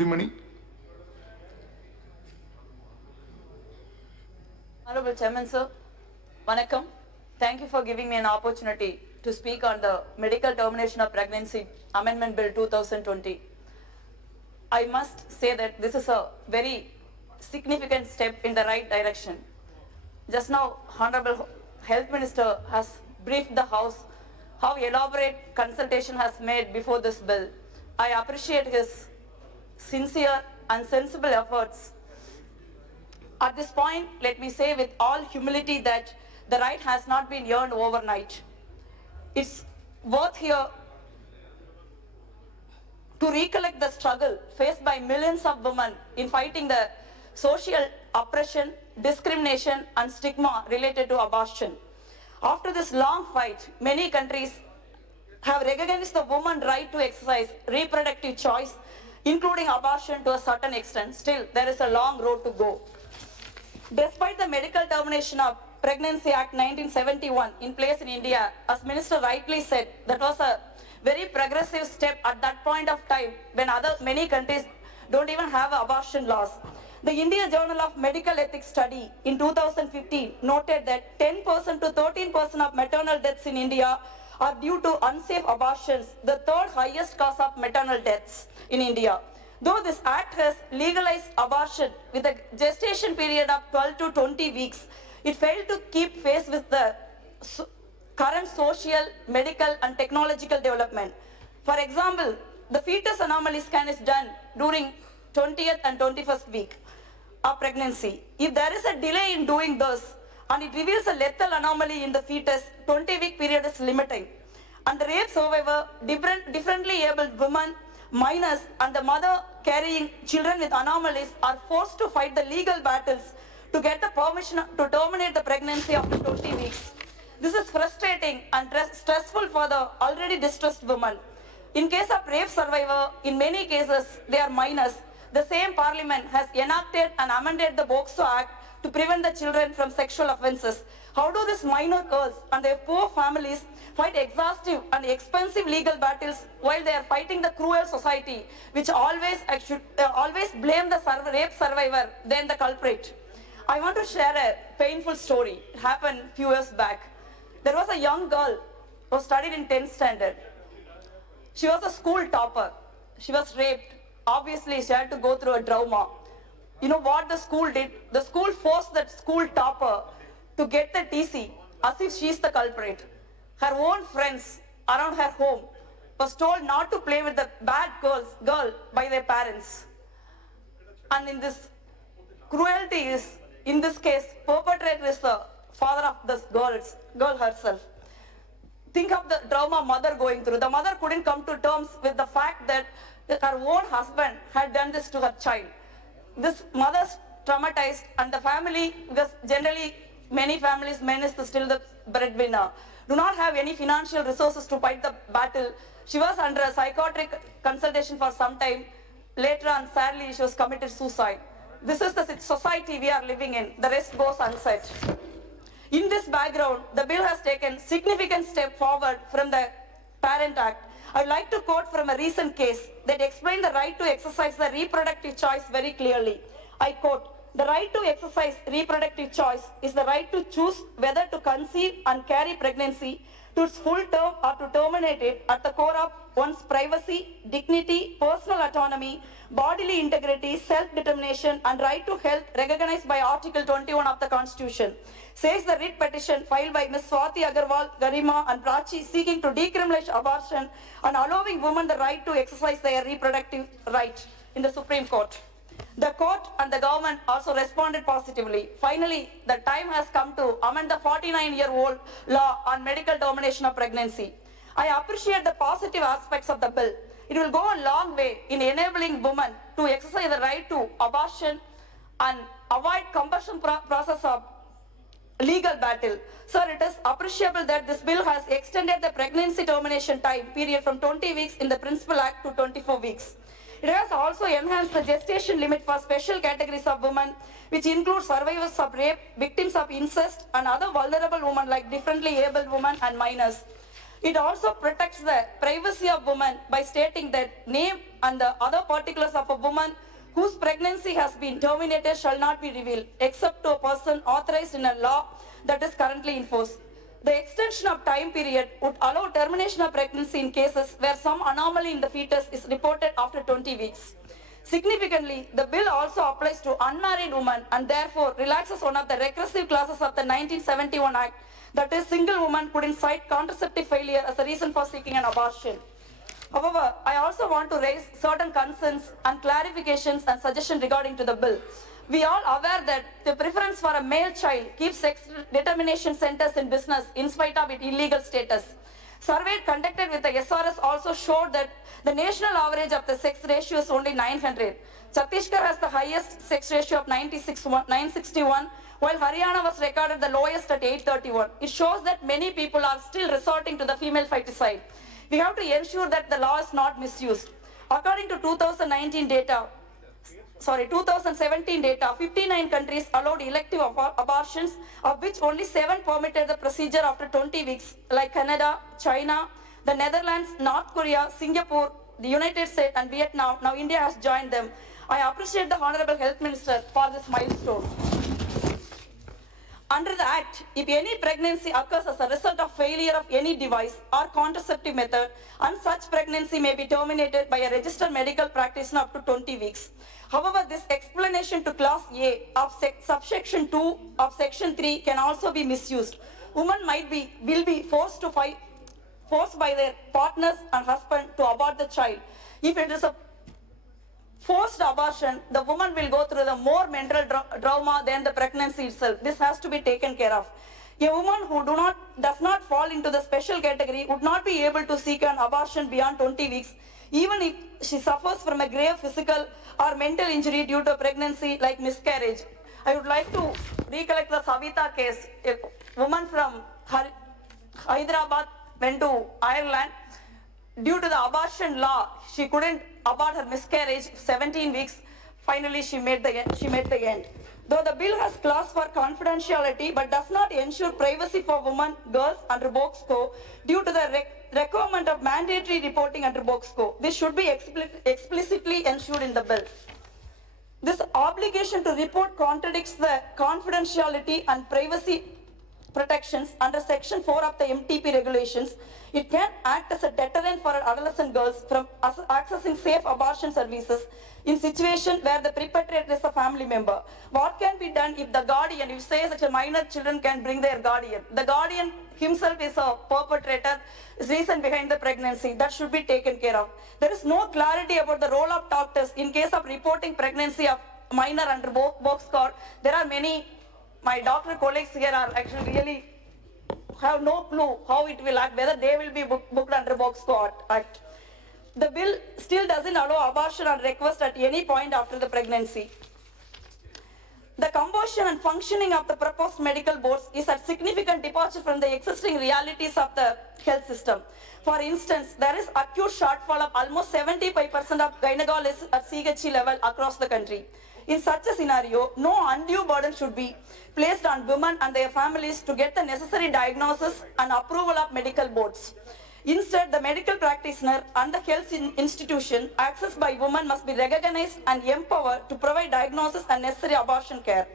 S.Jothimani. Honorable Chairman, sir, Vanakkam. Thank you for giving me an opportunity to speak on the Medical Termination of Pregnancy Amendment Bill 2020. I must say that this is a very significant step in the right direction. Just now, Honorable Health Minister has briefed the House how elaborate consultation has made before this bill. I appreciate his sincere and sensible efforts. At this point, let me say with all humility that the right has not been earned overnight. It's worth here to recollect the struggle faced by millions of women in fighting the social oppression, discrimination, and stigma related to abortion. After this long fight, many countries have recognized the woman's right to exercise reproductive choice, including abortion to a certain extent. Still, there is a long road to go. Despite the Medical Termination of Pregnancy Act 1971 in place in India, as Minister rightly said, that was a very progressive step at that point of time when many countries don't even have abortion laws. The India Journal of Medical Ethics study in 2015 noted that 10% to 13% of maternal deaths in India are due to unsafe abortions, the third highest cause of maternal deaths in India. Though this act has legalized abortion with a gestation period of 12 to 20 weeks, it failed to keep pace with the current social, medical, and technological development. For example, the fetus anomaly scan is done during 20th and 21st week of pregnancy. If there is a delay in doing this, and it reveals a lethal anomaly in the fetus, 20-week period is limiting. And the rape survivor, differently abled women, minors, and the mother carrying children with anomalies are forced to fight the legal battles to get the permission to terminate the pregnancy after 20 weeks. This is frustrating and stressful for the already distressed woman. In case of rape survivor, in many cases, they are minors. The same parliament has enacted and amended the POCSO Act to prevent the children from sexual offences. How do these minor girls and their poor families fight exhaustive and expensive legal battles while they are fighting the cruel society, which always blame the rape survivor than the culprit? I want to share a painful story. It happened a few years back. There was a young girl who studied in 10th standard. She was a school topper. She was raped. Obviously, she had to go through a trauma. You know what the school did? The school forced that school topper to get the TC as if she's the culprit. Her own friends around her home was told not to play with the bad girl by their parents. And in this cruelty is, in this case, perpetrator is the father of this girl herself. Think of the trauma mother going through. The mother couldn't come to terms with the fact that her own husband had done this to her child. This mother's traumatized, and the family, because generally many families, men is still the breadwinner, do not have any financial resources to fight the battle. She was under a psychiatric consultation for some time. Later on, sadly, she was committed suicide. This is the society we are living in. The rest goes unsaid. In this background, the bill has taken significant step forward from the Parent Act. I would like to quote from a recent case that explained the right to exercise the reproductive choice very clearly. I quote, "The right to exercise reproductive choice is the right to choose whether to conceive and carry pregnancy to its full term or to terminate it at the core of one's privacy, dignity, personal autonomy, bodily integrity, self-determination, and right to health recognized by Article 21 of the Constitution," says the writ petition filed by Ms. Swati Agarwal, Garima, and Prachi seeking to decriminalize abortion and allowing women the right to exercise their reproductive right in the Supreme Court. The court and the government also responded positively. Finally, the time has come to amend the 49-year-old law on medical termination of pregnancy. I appreciate the positive aspects of the bill. It will go a long way in enabling women to exercise the right to abortion and avoid compulsion process of legal battle. Sir, it is appreciable that this bill has extended the pregnancy termination time period from 20 weeks in the Principal Act to 24 weeks. It has also enhanced the gestation limit for special categories of women, which include survivors of rape, victims of incest, and other vulnerable women like differently abled women and minors. It also protects the privacy of women by stating that name and the other particulars of a woman whose pregnancy has been terminated shall not be revealed, except to a person authorized in a law that is currently in force. The extension of time period would allow termination of pregnancy in cases where some anomaly in the fetus is reported after 20 weeks. Significantly, the bill also applies to unmarried women and therefore relaxes one of the regressive clauses of the 1971 Act, that is, single woman couldn't cite contraceptive failure as a reason for seeking an abortion. However, I also want to raise certain concerns and clarifications and suggestions regarding to the bill. We are aware that the preference for a male child keeps sex determination centers in business in spite of its illegal status. Survey conducted with the SRS also showed that the national average of the sex ratio is only 900. Chhattisgarh has the highest sex ratio of 961, while Haryana was recorded the lowest at 831. It shows that many people are still resorting to the female feticide. We have to ensure that the law is not misused. According to 2017 data, 59 countries allowed elective abortions, of which only 7 permitted the procedure after 20 weeks, like Canada, China, the Netherlands, North Korea, Singapore, the United States, and Vietnam. Now India has joined them. I appreciate the Honorable Health Minister for this milestone. Under the Act, if any pregnancy occurs as a result of failure of any device or contraceptive method, and such pregnancy may be terminated by a registered medical practitioner up to 20 weeks. However, this explanation to Clause A of subsection 2 of Section 3 can also be misused. Women will be forced by their partners and husband to abort the child. If it is a forced abortion, the woman will go through the more mental trauma than the pregnancy itself. This has to be taken care of. A woman who does not fall into the special category would not be able to seek an abortion beyond 20 weeks, even if she suffers from a grave physical or mental injury due to pregnancy like miscarriage. I would like to recollect the Savita case. A woman from Hyderabad went to Ireland. Due to the abortion law, she couldn't abort her miscarriage 17 weeks. Finally, she made the end. Though the bill has clause for confidentiality but does not ensure privacy for women, girls under BOXCO due to the requirement of mandatory reporting under BOXCO. This should be explicitly ensured in the bill. This obligation to report contradicts the confidentiality and privacy protections under Section 4 of the MTP regulations. It can act as a deterrent for adolescent girls from accessing safe abortion services in situations where the perpetrator is a family member. What can be done if the guardian, if say such a minor children can bring their guardian, the guardian himself is a perpetrator, is reason behind the pregnancy, that should be taken care of. There is no clarity about the role of doctors in case of reporting pregnancy of minor under BOXCO. There are many, my doctor colleagues here are actually really have no clue how it will act, whether they will be booked under BOXCO Act. The bill still doesn't allow abortion on request at any point after the pregnancy. The composition and functioning of the proposed medical boards is a significant departure from the existing realities of the health system. For instance, there is acute shortfall of almost 75% of gynecologists at CHC level across the country. In such a scenario, no undue burden should be placed on women and their families to get the necessary diagnosis and approval of medical boards. Instead, the medical practitioner and the health institution accessed by women must be recognized and empowered to provide diagnosis and necessary abortion care.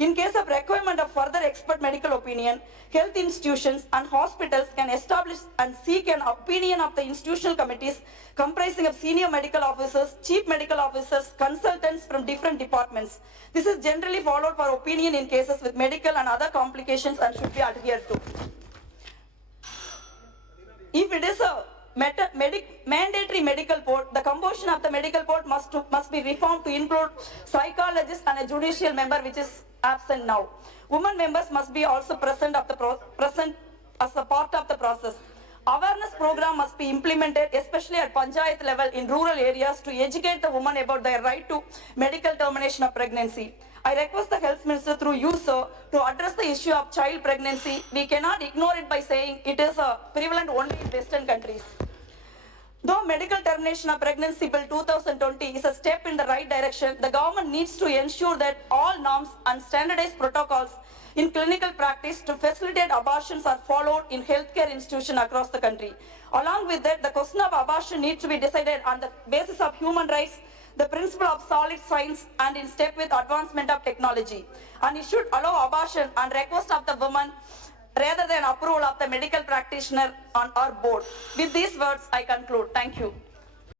In case of requirement of further expert medical opinion, health institutions and hospitals can establish and seek an opinion of the institutional committees comprising of senior medical officers, chief medical officers, consultants from different departments. This is generally followed for opinion in cases with medical and other complications and should be adhered to. If it is a mandatory medical board, the composition of the medical board must be reformed to include psychologists and a judicial member, which is absent now. Women members must be also present as a part of the process. Awareness program must be implemented, especially at panchayat level in rural areas, to educate the woman about their right to medical termination of pregnancy. I request the health minister through you, sir, to address the issue of child pregnancy. We cannot ignore it by saying it is prevalent only in Western countries. Though medical termination of pregnancy bill 2020 is a step in the right direction, the government needs to ensure that all norms and standardized protocols in clinical practice to facilitate abortions are followed in healthcare institutions across the country. Along with that, the question of abortion needs to be decided on the basis of human rights, the principle of solid science, and in step with advancement of technology. And it should allow abortion on request of the woman rather than approval of the medical practitioner on our board. With these words, I conclude. Thank you.